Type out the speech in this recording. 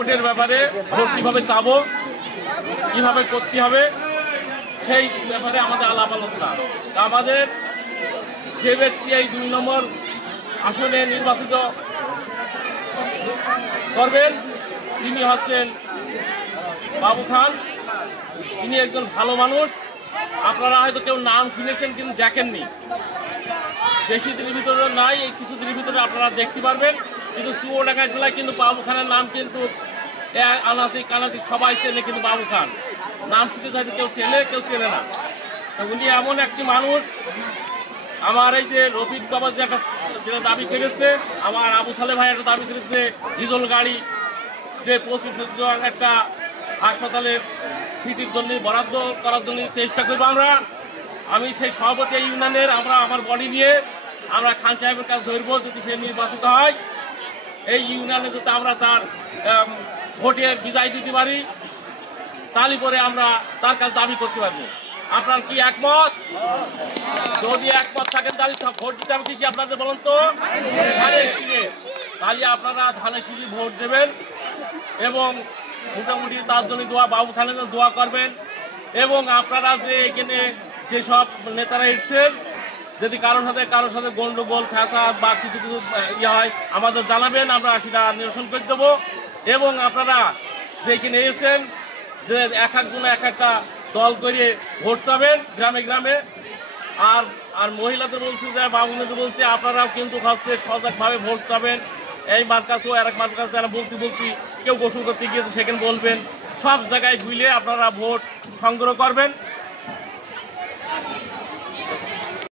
ভোটের ব্যাপারে ভোট কিভাবে চাবো, কিভাবে করতে হবে, সেই ব্যাপারে আমাদের আলাপ আলোচনা। আমাদের যে ব্যক্তি এই 2 নম্বর আসনে নির্বাচিত করবেন তিনি হচ্ছেন বাবু খান। তিনি একজন ভালো মানুষ। আপনারা হয়তো কেউ নাম শুনেছেন কিন্তু দেখেননি, বেশি দিনের ভিতরে নাই, এই কিছু দিনের ভিতরে আপনারা দেখতে পারবেন। কিন্তু চুয়াডাঙ্গা জেলায় কিন্তু বাবু খানের নাম কিন্তু আনাচি কানাচি সবাই চেনে, কিন্তু বাবু খান নাম শুনে হয়তো কেউ চেনে, কেউ চেনে না। উনি এমন একটি মানুষ। আমার এই যে রফিক বাবা যে একটা যেটা দাবি করেছে, আমার আবু সালে ভাই একটা দাবি করেছে ডিজেল গাড়ি যে 25 জন একটা হাসপাতালের সিটির জন্য বরাদ্দ করার জন্য চেষ্টা করবো আমি সেই সভাপতি এই ইউনিয়নের আমার বডি নিয়ে আমরা খান সাহেবের কাছে ধরবো। যদি সে নির্বাচিত হয় এই ইউনিয়নে যাতে আমরা তার ভোটের বিজয় দিতে পারি, তাহলে পরে আমরা তার কাছে দাবি করতে পারবো। আপনার কি একমত? যদি একমত থাকেন তাহলে ভোট দিতে হবে কৃষি আপনাদের বলুন তো ধানের শীষে। তাহলে আপনারা ধানের শীষে ভোট দেবেন এবং মোটামুটি তার জন্য বাবু খানের জন্য দোয়া করবেন। এবং আপনারা যে এখানে যেসব নেতারা এসছেন, যদি কারোর সাথে গন্ডগোল ফ্যাসাদ বা কিছু ইয়ে হয় আমাদের জানাবেন, আমরা সেটা নিরসন করে দেবো। এবং আপনারা যে এখানে এসেছেন যে এক একজন এক একটা দল করে ভোট চাবেন গ্রামে গ্রামে। আর মহিলাদের বলছে যে বাবুদের বলছে আপনারাও কিন্তু হচ্ছে সজাগভাবে ভোট চাবেন। এই মার্কাসও আর এক মার্কাস যারা বলতে কেউ গোসল করতে গিয়েছে সেখানে বলবেন, সব জায়গায় ঘুরে আপনারা ভোট সংগ্রহ করবেন।